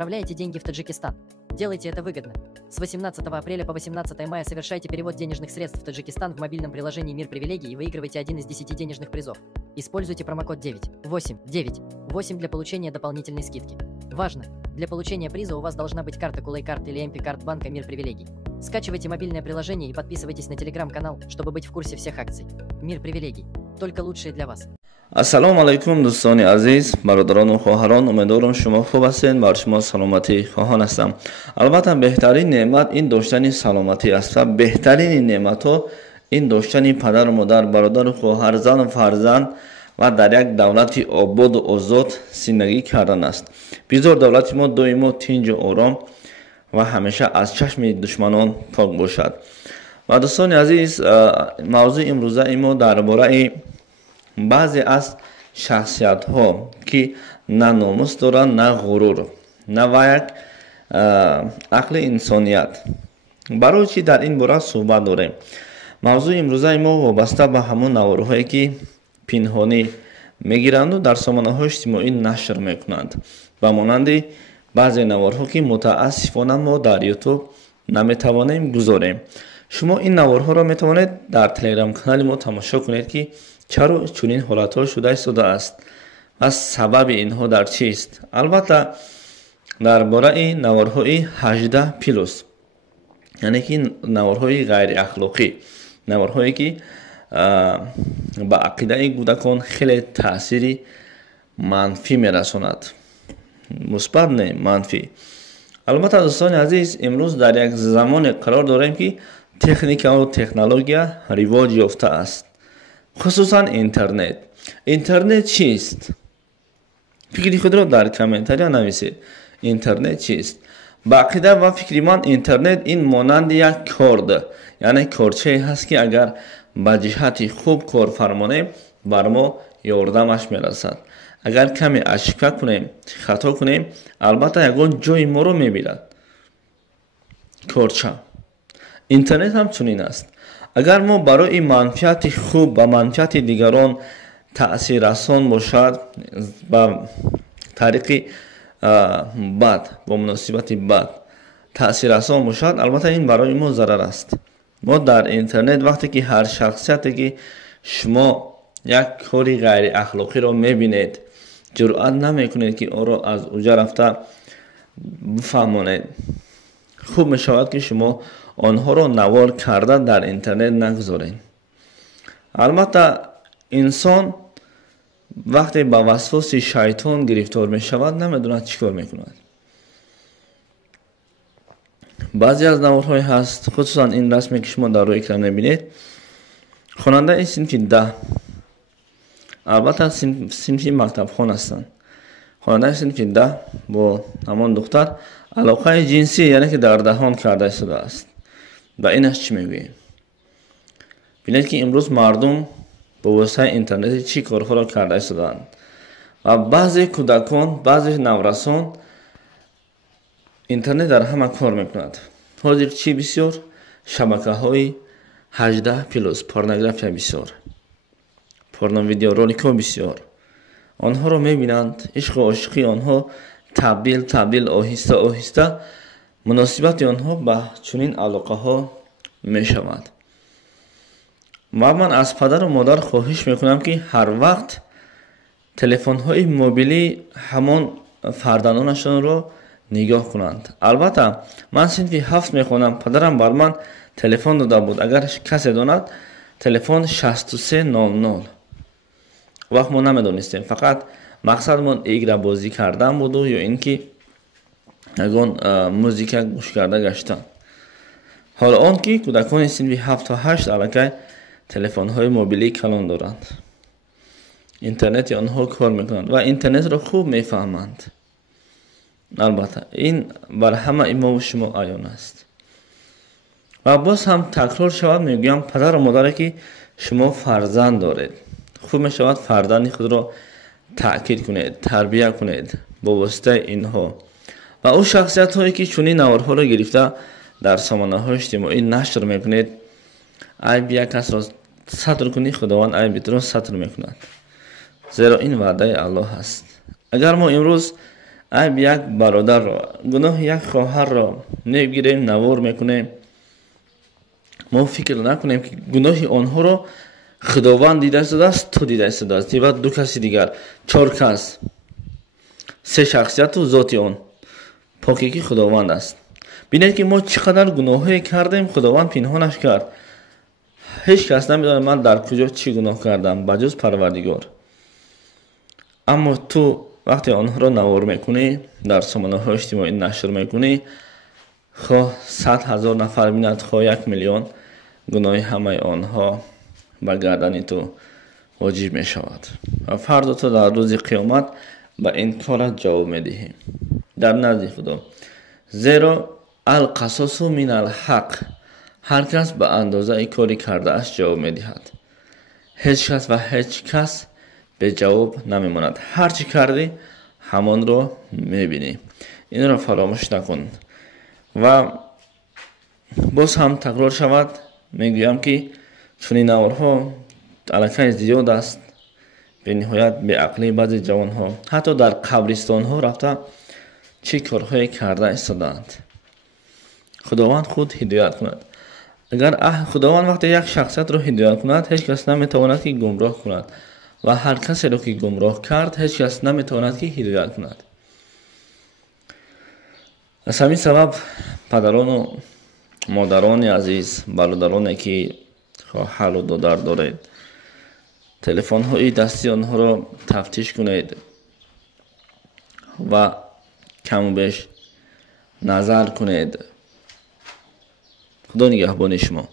Отправляете деньги в Таджикистан. Делайте это выгодно. С 18 апреля по 18 мая совершайте перевод денежных средств в Таджикистан в мобильном приложении «Мир привилегий» и выигрывайте один из 10 денежных призов. Используйте промокод 989 для получения дополнительной скидки. Важно! Для получения приза у вас должна быть карта Кулейкарт или MP-карт банка «Мир привилегий». Скачивайте мобильное приложение и подписывайтесь на телеграм-канал, чтобы быть в курсе всех акций. «Мир привилегий». Только лучшие для вас. ассалому алайкум дӯстони азиз, бародарону хоҳарон, умедворам шумо хуб ҳастед. бар шумо саломатӣ хоҳон ҳастам. албатта беҳтарин неъмат ин доштани саломатӣ аст ва беҳтарини неъматҳо ин доштани падару модар, бародару хоҳар, зану фарзанд ва дар як давлати ободу озод зиндагӣ кардан аст. бизор давлати мо доимо тинҷу ором ва ҳамеша аз чашми душманон пок бошад. ва дӯстони азиз, мавзӯи имрӯзаи мо дар бораи баъзе аз шахсиятҳо ки на номус доранд, на ғурур, на ва як ақли инсоният. барои чӣ дар ин бора суҳбат дорем? мавзӯи имрӯзаи мо вобаста ба ҳамон наворҳое ки пинҳонӣ мегиранду дар сомонаҳои иҷтимоӣ нашр мекунанд, ба монанди баъзе наворҳо ки мутаассифона мо дар ютуб наметавонем гузорем. шумо ин наворҳоро метавонед дар телеграм-канали мо тамошо кунед ки чаро чунин ҳолатҳо шуда истодааст ва сабаби инҳо дар чист. албатта дар бораи наворҳои 18+, яъне ки наворҳои ғайриахлоқӣ, наворҳое ки ба ақидаи кӯдакон хеле таъсири манфӣ мерасонад. мусбат не, манфӣ. албатта дӯстони азиз, имрӯз дар як замоне қарор дорем ки техникаву технология ривоҷ ёфтааст, хусусан интернет. интернет чист? фикри худро дар комментария нависед. интернет чист? ба ақида ва фикри ман интернет ин монанди як корд, яъне корчае ҳаст ки агар ба ҷиҳати хуб кор фармонем бар мо ёрдамаш мерасад. агар каме ашифта кунем, хато кунем, албатта ягон ҷои моро мебирад корча. интернет ҳам чунин аст. агар мо барои манфиати хуб ба манфиати дигарон таъсиррасон бошад, ба тариқи бад, бо муносибати бад таъсиррасон бошад, албатта ин барои мо зарар аст. мо дар интернет вақте ки ҳар шахсияте ки шумо як кори ғайриахлоқиро мебинед, ҷуръат намекунед ки онро аз уҷа рафта бифаҳмонед. хуб мешавад ки шумо онҳоро навор карда дар интернет нагузоред. албатта инсон вақте ба васвоси шайтон гирифтор мешавад, намедонад чӣ кор мекунад. баъзе аз наворҳое ҳаст, хусусан ин расме ки шумо дар рӯи экран мебинед. хонандаи синфи 10, албатта синфи мактабхон ҳастанд. хонандаи синфи 10 бо ҳамон духтар алоқаи ҷинсӣ, яъне ки дар даҳон карда истодааст. ба инаш чӣ мегӯем? бинед ки имрӯз мардум бо воситаи интернет чӣ корҳоро карда истодаанд. ва баъзе кӯдакон, баъзе наврасон интернет дар ҳама кор мекунад. ҳозир чӣ бисёр? шабакаҳои 18+, порнография бисёр, порновидеороликҳо бисёр. онҳоро мебинанд, ишқу ошиқи онҳо табдил оҳиста оҳиста муносибати онҳо ба чунин алоқаҳо мешавад. ва ман аз падару модар хоҳиш мекунам ки ҳар вақт телефонҳои мобилӣ ҳамон фарзандонашонро нигоҳ кунанд. албатта ман синфи 7 мехонам. падарам бар ман телефон дода буд. агар касе донад, телефон 6300. вақт мо намедонистем, фақат мақсадмон играбозӣ кардан буду ё ин ки ягон музика гӯш карда гаштан. ҳоло он ки кӯдакони синфи 7 ва 8 аллакай телефонҳои мобилӣ калон доранд. интернети онҳо кор мекунанд ва интернетро хуб мефаҳманд. албатта ин бар ҳамаи мо шумо аён аст. ва боз ҳам такрор шавад мегӯям, падару модаре ки шумо фарзанд доред, хуб мешавад фарзанди худро таъкид кунед, тарбия кунед бо воситаи инҳо. ва ӯ шахсиятҳое ки чунин наворҳоро гирифта дар сомонаҳои иҷтимоӣ нашр мекунед, айби як касро сатр кунӣ, худованд айби туро сатр мекунад. зеро ин ваъдаи Аллоҳ аст. агар мо имрӯз عیب یک برادر را، گناه یک خواهر را میگیریم نوار میکنیم. ما فکر نکنیم که گناه آنها را خداوند دیده شده است، تو دیده شده است، و دو کسی دیگر، 4 کس، 3 شخصیت و ذات آن پاکی که خداوند است. ببینید که ما چقدر گناهی کردیم، خداوند پنهانش کرد. هیچ کس نمیدونه من در کجا چی گناه کردم بجز پروردگار. اما تو وقتی آنها را نوار میکنی، در سامانه‌های اجتماعی نشر میکنی، خواه 100,000 نفر بیند، خواه 1 میلیون، گناه همه آنها به گردن تو واجب می شود و فردا تو در روز قیامت به این کارت جواب می دهی در نزد خدا. زیرا القصاص من الحق، هر کس به اندازه کاری کرده است جواب می دهد. هیچ کس و هیچ کس به جواب نمی ماند. هر چی کردی همان رو می بینی. این را فراموش نکن. و باز هم تکرار شود، میگویم که چنین نوارها علاقه زیاد است. به نهایت به عقلی بعضی جوانها حتی در قبرستان ها رفته چه کارهای کرده ایستادند. خداوند خود هدایت کند. اگر خداوند وقتی یک شخصیت را هدایت کند، هیچ کس نمیتواند که گمراه کند و هر کسی را که گمراه کرد هیچ کس نمیتواند که هدایت کند. از همین سبب پدران و مادران عزیز، برادرانی که خواهر و دادر دارید، تلفن های دستی آنها را تفتیش کنید و کم و بیش نظر کنید. خدا نگهبان شما.